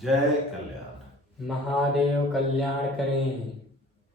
जय कल्याण। महादेव कल्याण करें।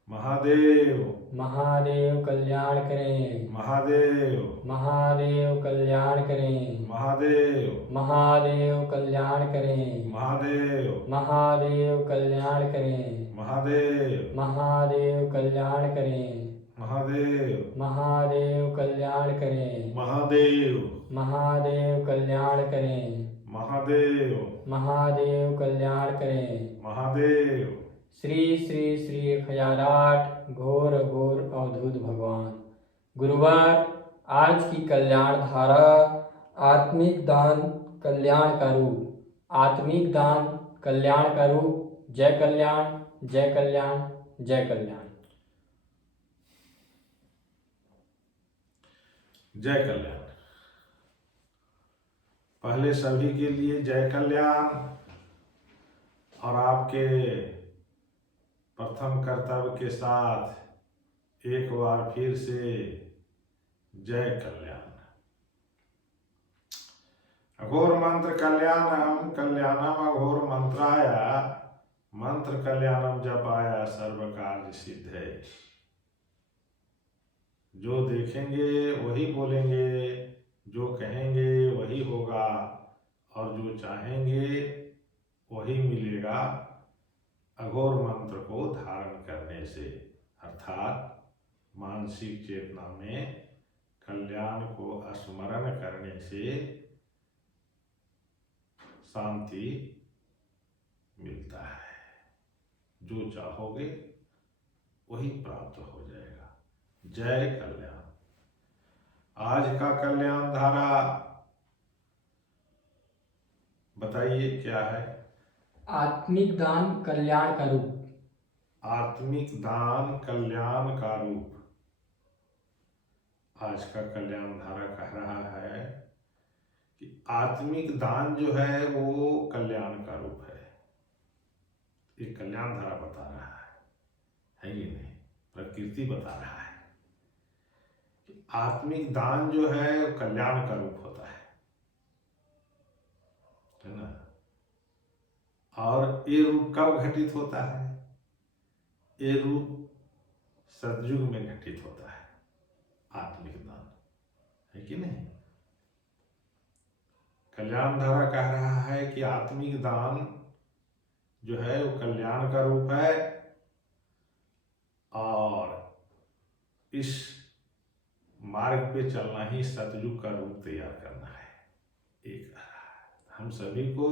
महादेव महादेव कल्याण करें। महादेव महादेव कल्याण करें। महादेव महादेव कल्याण करें। महादेव महादेव कल्याण करें। महादेव महादेव कल्याण करें। महादेव महादेव कल्याण करें। महादेव महादेव कल्याण करें। महादेव महादेव कल्याण करें। महादेव श्री श्री श्री खजाराट घोर घोर अवधूत भगवान गुरुवर, आज की कल्याण धारा आत्मिक दान कल्याण का रूप। आत्मिक दान कल्याण का रूप। जय कल्याण, जय कल्याण, जय कल्याण। जय कल्याण। पहले सभी के लिए जय कल्याण और आपके प्रथम कर्तव्य के साथ एक बार फिर से जय कल्याण। अघोर मंत्र कल्याणम कल्याणम अघोर मंत्राय मंत्र कल्याणम जपाया सर्व कार्य सिद्धे। जो देखेंगे वही बोलेंगे, जो कहेंगे वही होगा और जो चाहेंगे वही मिलेगा अघोर मंत्र को धारण करने से, अर्थात मानसिक चेतना में कल्याण को स्मरण करने से शांति मिलता है। जो चाहोगे वही प्राप्त हो जाएगा। जय कल्याण। आज का कल्याण धारा बताइए क्या है? आत्मिक दान कल्याण का रूप। आत्मिक दान कल्याण का रूप। आज का कल्याण धारा कह रहा है कि आत्मिक दान जो है वो कल्याण का रूप है। ये कल्याण धारा बता रहा है कि नहीं? प्रकृति बता रहा है कि आत्मिक दान जो है वो कल्याण का रूप होता है ना? और ये रूप कब घटित होता है? ये रूप सतयुग में घटित होता है। आत्मिक दान है कि नहीं? कल्याण धारा कह रहा है कि आत्मिक दान जो है वो कल्याण का रूप है और इस मार्ग पे चलना ही सतयुग का रूप तैयार करना है। एक हम सभी को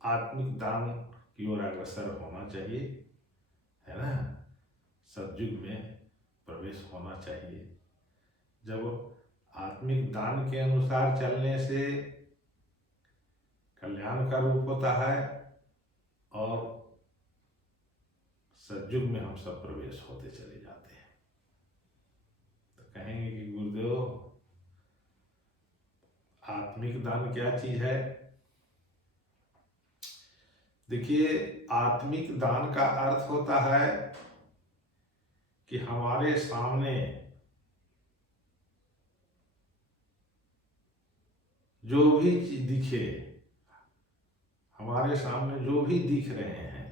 आत्मिक दान की ओर अग्रसर होना चाहिए, है ना? सतयुग में प्रवेश होना चाहिए। जब आत्मिक दान के अनुसार चलने से कल्याण का रूप होता है और सतयुग में हम सब प्रवेश होते चले जाते हैं। तो कहेंगे कि गुरुदेव आत्मिक दान क्या चीज है? देखिए, आत्मिक दान का अर्थ होता है कि हमारे सामने जो भी चीज दिखे, हमारे सामने जो भी दिख रहे हैं,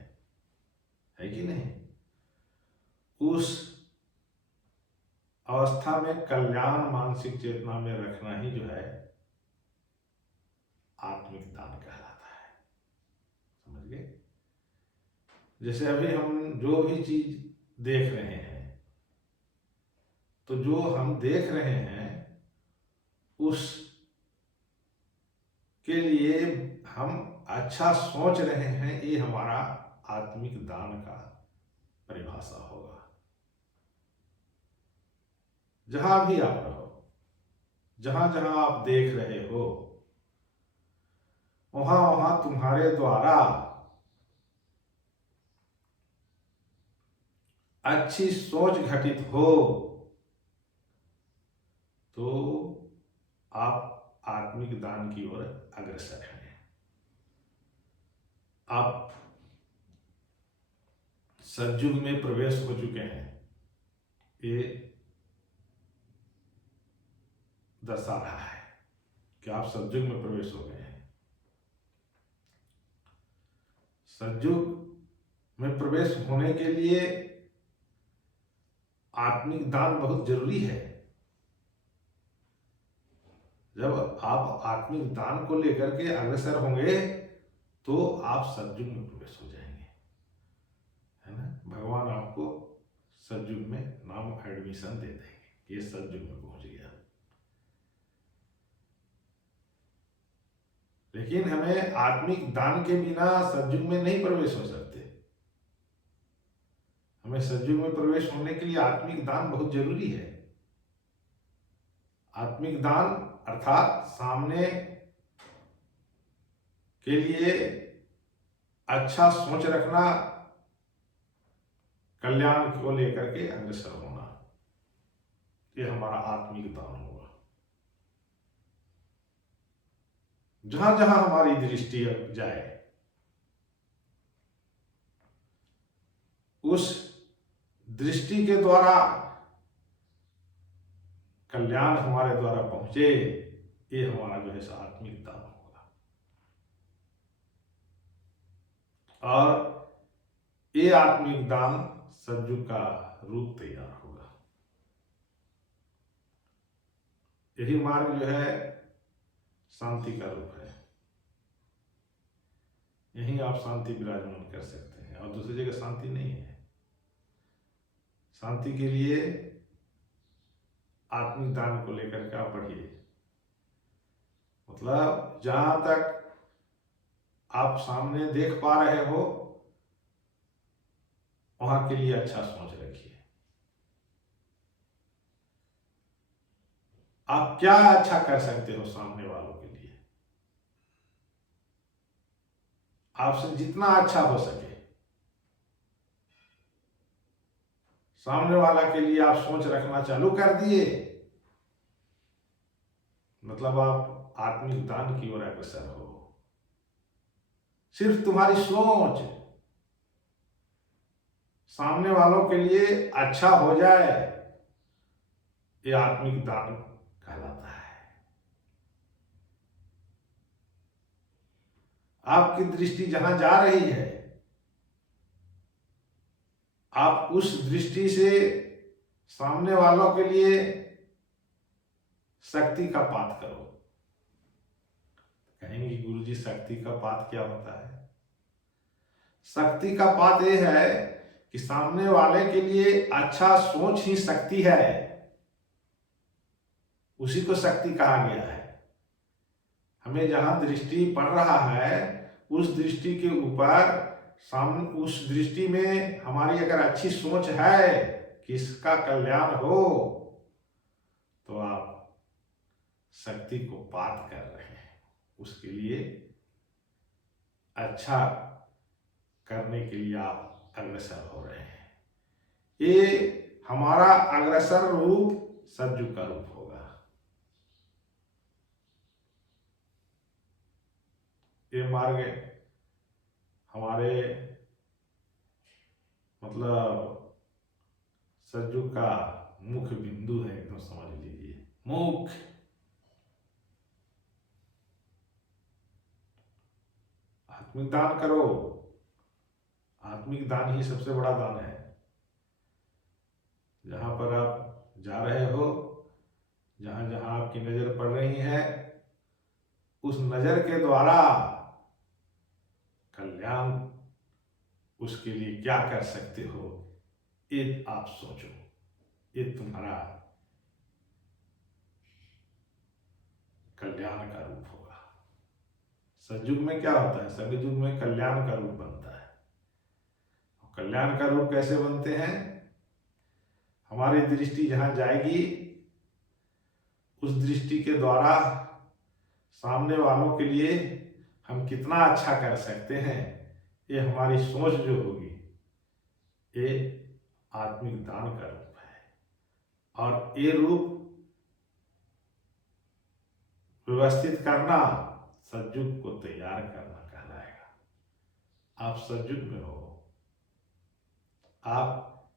है कि नहीं, उस अवस्था में कल्याण मानसिक चेतना में रखना ही जो है आत्मिक दान कहलाता है। समझ गए? जैसे अभी हम जो भी चीज देख रहे हैं, तो जो हम देख रहे हैं उस के लिए हम अच्छा सोच रहे हैं, ये हमारा आत्मिक दान का परिभाषा होगा। जहां भी आप रहो, जहां जहां आप देख रहे हो, वहां वहां तुम्हारे द्वारा अच्छी सोच घटित हो तो आप आत्मिक दान की ओर अग्रसर हैं। आप सतयुग में प्रवेश हो चुके हैं, ये दर्शा रहा है कि आप सतयुग में प्रवेश हो गए हैं। सतयुग में प्रवेश होने के लिए आत्मिक दान बहुत जरूरी है। जब आप आत्मिक दान को लेकर के अग्रसर होंगे तो आप सतयुग में प्रवेश हो जाएंगे, है ना। भगवान आपको सतयुग में नाम एडमिशन दे देंगे, ये सतयुग में पहुंच गया। लेकिन हमें आत्मिक दान के बिना सतयुग में नहीं प्रवेश हो सकते। हमें सतयुग में प्रवेश होने के लिए आत्मिक दान बहुत जरूरी है। आत्मिक दान अर्थात सामने के लिए अच्छा सोच रखना, कल्याण को लेकर के अग्रसर होना, ये हमारा आत्मिक दान होगा। जहां जहां हमारी दृष्टि जाए उस दृष्टि के द्वारा कल्याण हमारे द्वारा पहुंचे, ये हमारा जो है आत्मिक दान होगा। और ये आत्मिक दान सतयुग का रूप तैयार होगा। यही मार्ग जो है शांति का रूप है। यहीं आप शांति विराजमान कर सकते हैं और दूसरी जगह शांति नहीं है। शांति के लिए आत्मिक दान को लेकर के आप बढ़िए। मतलब जहां तक आप सामने देख पा रहे हो वहां के लिए अच्छा सोच रखिए। आप क्या अच्छा कर सकते हो सामने वालों के लिए, आपसे जितना अच्छा हो सके सामने वाला के लिए आप सोच रखना चालू कर दिए, मतलब आप आत्मिक दान की ओर अग्रसर हो। सिर्फ तुम्हारी सोच सामने वालों के लिए अच्छा हो जाए, ये आत्मिक दान कहलाता है। आपकी दृष्टि जहां जा रही है आप उस दृष्टि से सामने वालों के लिए शक्ति का पात करो। कहेंगे गुरुजी शक्ति का पात क्या होता है? शक्ति का पात यह है कि सामने वाले के लिए अच्छा सोच ही शक्ति है, उसी को शक्ति कहा गया है। हमें जहां दृष्टि पड़ रहा है उस दृष्टि के ऊपर सामने उस दृष्टि में हमारी अगर अच्छी सोच है कि इसका कल्याण हो तो आप शक्ति को पात कर रहे हैं, उसके लिए अच्छा करने के लिए आप अग्रसर हो रहे हैं। ये हमारा अग्रसर रूप सतयुग का रूप होगा। ये मार्ग हमारे मतलब सतयुग का मुख्य बिंदु है, एकदम समझ लीजिए मुख्य। आत्मिक दान करो, आत्मिक दान ही सबसे बड़ा दान है। जहां पर आप जा रहे हो, जहां जहां आपकी नजर पड़ रही है, उस नजर के द्वारा कल्याण उसके लिए क्या कर सकते हो ये आप सोचो। ये तुम्हारा कल्याण का रूप होगा। सतयुग में क्या होता है? सतयुग में कल्याण का रूप बनता है। कल्याण का रूप कैसे बनते हैं? हमारी दृष्टि जहां जाएगी उस दृष्टि के द्वारा सामने वालों के लिए हम कितना अच्छा कर सकते हैं, ये हमारी सोच जो होगी ये आत्मिक दान का रूप है। और ये रूप व्यवस्थित करना सतयुग को तैयार करना कहलाएगा। आप सतयुग में हो, आप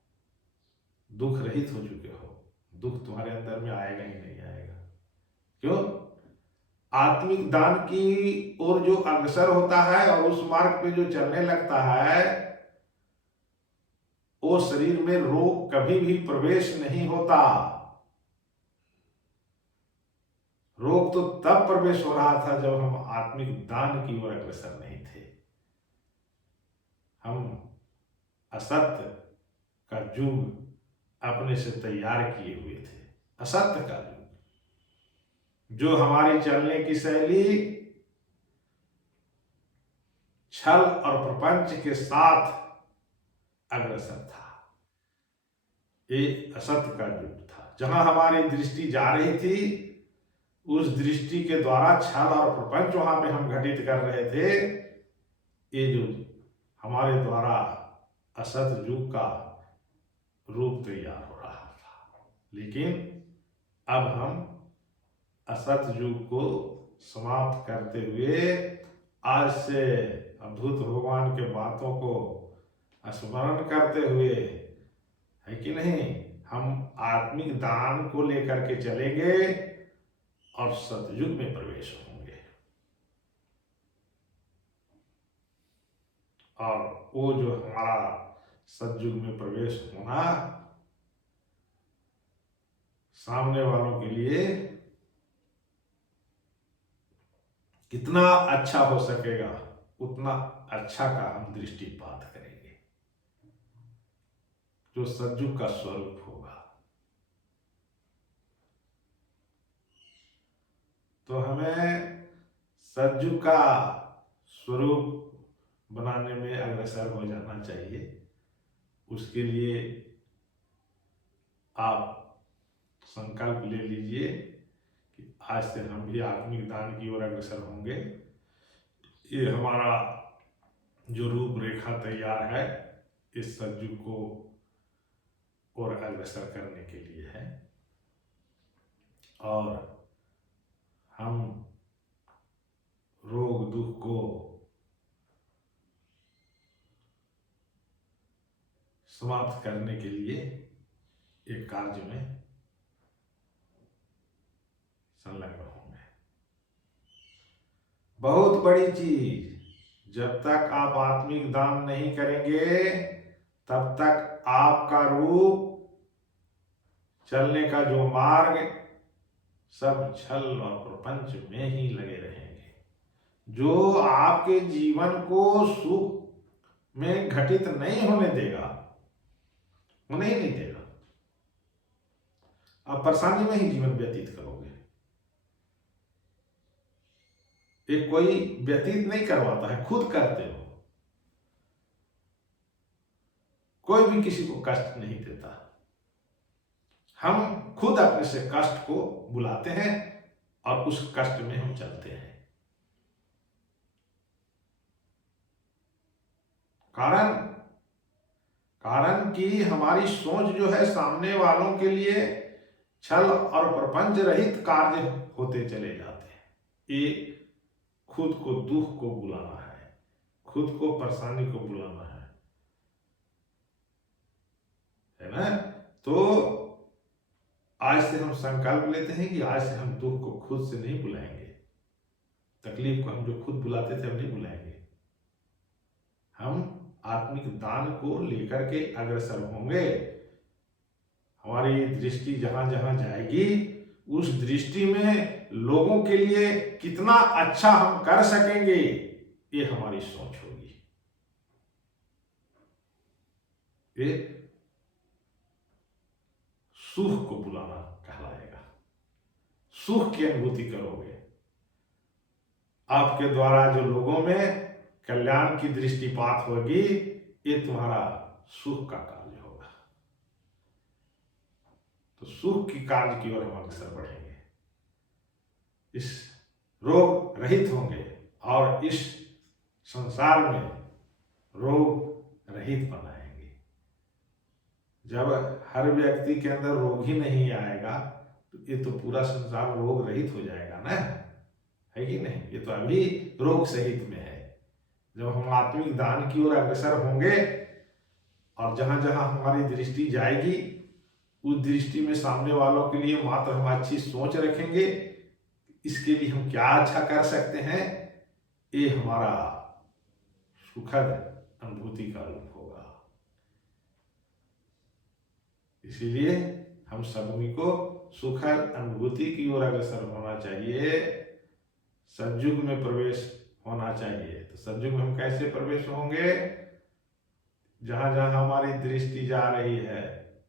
दुख रहित हो चुके हो, दुख तुम्हारे अंदर में आएगा ही नहीं आएगा। क्यों? आत्मिक दान की ओर जो अग्रसर होता है और उस मार्ग पे जो चलने लगता है, वो शरीर में रोग कभी भी प्रवेश नहीं होता। रोग तो तब प्रवेश हो रहा था जब हम आत्मिक दान की ओर अग्रसर नहीं थे। हम असत्य का युग अपने से तैयार किए हुए थे। असत्य का युग, जो हमारी चलने की शैली छल और प्रपंच के साथ अग्रसर था। ये असत्य का युग था, जहां हमारी दृष्टि जा रही थी, उस दृष्टि के द्वारा छल और प्रपंच वहां पे हम घटित कर रहे थे। ये जो हमारे द्वारा असत युग का रूप तैयार हो रहा था। लेकिन अब हम असत युग को समाप्त करते हुए आज से अद्भुत भगवान के बातों को स्मरण करते हुए, है कि नहीं, हम आत्मिक दान को लेकर के चलेंगे और सतयुग में प्रवेश होंगे। और वो जो हमारा सतयुग में प्रवेश होना सामने वालों के लिए कितना अच्छा हो सकेगा, उतना अच्छा का हम दृष्टिपात करेंगे, जो सतयुग का स्वरूप होगा। तो हमें सतयुग का स्वरूप बनाने में अग्रसर हो जाना चाहिए। उसके लिए आप संकल्प ले लीजिए कि आज से हम भी आत्मिक दान की ओर अग्रसर होंगे। ये हमारा जो रूपरेखा तैयार है, इस सतयुग को और अग्रसर करने के लिए है। और हम रोग दुख को समाप्त करने के लिए एक कार्य में संलग्न होंगे। बहुत बड़ी चीज, जब तक आप आत्मिक दान नहीं करेंगे तब तक आपका रूप, चलने का जो मार्ग, सब छल और प्रपंच में ही लगे रहेंगे, जो आपके जीवन को सुख में घटित नहीं होने देगा, होने ही नहीं देगा। आप परेशानी में ही जीवन व्यतीत करोगे। ये कोई व्यतीत नहीं करवाता है, खुद करते हो। कोई भी किसी को कष्ट नहीं देता, हम खुद अपने से कष्ट को बुलाते हैं और उस कष्ट में हम चलते हैं। कारण कि हमारी सोच जो है सामने वालों के लिए छल और प्रपंच रहित कार्य होते चले जाते हैं। ये खुद को दुख को बुलाना है, खुद को परेशानी को बुलाना है ना। तो आज से हम संकल्प लेते हैं कि आज से हम दुख को खुद से नहीं बुलाएंगे, तकलीफ को हम जो खुद बुलाते थे हम नहीं बुलाएंगे। हम आत्मिक दान को लेकर के अग्रसर होंगे। हमारी दृष्टि जहां जहां जाएगी, उस दृष्टि में लोगों के लिए कितना अच्छा हम कर सकेंगे, ये हमारी सोच होगी। ये सुख को बुलाना कहलाएगा। सुख की अनुभूति करोगे, आपके द्वारा जो लोगों में कल्याण की दृष्टिपात होगी, ये तुम्हारा सुख का कार्य होगा। तो सुख की कार्य की ओर हम अग्रसर बढ़ेंगे, इस रोग रहित होंगे और इस संसार में रोग रहित बनाएंगे। जब हर व्यक्ति के अंदर रोग ही नहीं आएगा तो ये तो पूरा संसार रोग रहित हो जाएगा ना, है कि नहीं। ये तो अभी रोग सहित में है। जब हम आत्मिक दान की ओर अग्रसर होंगे और जहां जहां हमारी दृष्टि जाएगी, उस दृष्टि में सामने वालों के लिए मात्र हम अच्छी सोच रखेंगे, इसके लिए हम क्या अच्छा कर सकते हैं, ये हमारा सुखद अनुभूति का रूप होगा। इसीलिए हम सभी को सुखद अनुभूति की ओर अग्रसर होना चाहिए, सतयुग में प्रवेश होना चाहिए। तो सतयुग में हम कैसे प्रवेश होंगे? जहाँ जहाँ हमारी दृष्टि जा रही है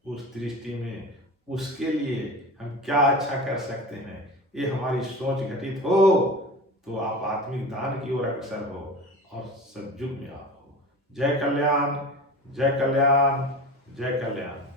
उस दृष्टि में उसके लिए हम क्या अच्छा कर सकते हैं, ये हमारी सोच घटित हो तो आप आत्मिक दान की ओर अग्रसर हो और सतयुग में आप हो। जय कल्याण, जय कल्याण, जय कल्याण।